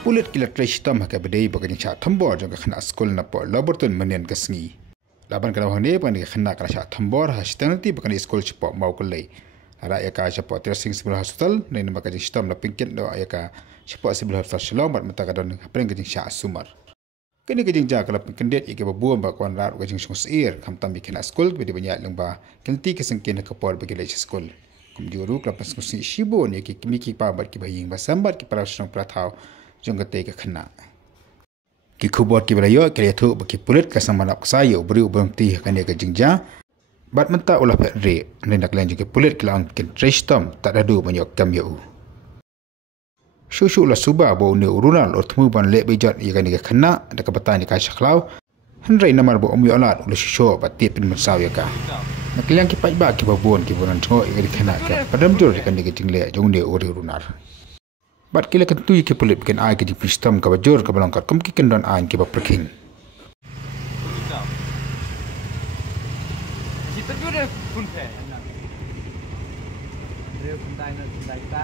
pulit kilat reshtam haka bedai bagan cha thambor jong khana skol na por laborton manen kasngi laban kana hone bagan khana kana cha thambor hastanti bagan skol chipo mau kulai ara eka chipo tracing civil hospital nei nama ka stam la pinket do eka chipo civil hospital shalom bat mata kadon apreng ka cha sumar kini ka jingja kala pinket ike babu ba kon rar ka jing sir kham tam bi khana skol be banya lengba kelti ka sengken ka por bagi skol kumjuru ka pas kusi shibo ne ki kimiki pa bat ki baying ba sambat ki parasong prathau jongate ka khana ki khubot ki brayo ke thu ki pulit ka samanap sayo bri ubangti kane ka jingja bat menta ola re ne nak lan ki pulit klang ki trestom tak dadu banyok kamyo shushu la suba bo ne urunal orthmu ban le bejat i kane ka khana da ka batani ka shaklaw hanrai namar bo omyo alat ula shisho bat tipin masaw ka nakliang ki pai ba ki babon ki bonan tho i khana ka padam jor kane ka jingle jongne ori urunar bat kila kan tu ki pulit kan ai ki di pistam ka bajor ka balangkat kum ki kendon ai ki ba perking kita juga pun pe dia pun dai na dai ta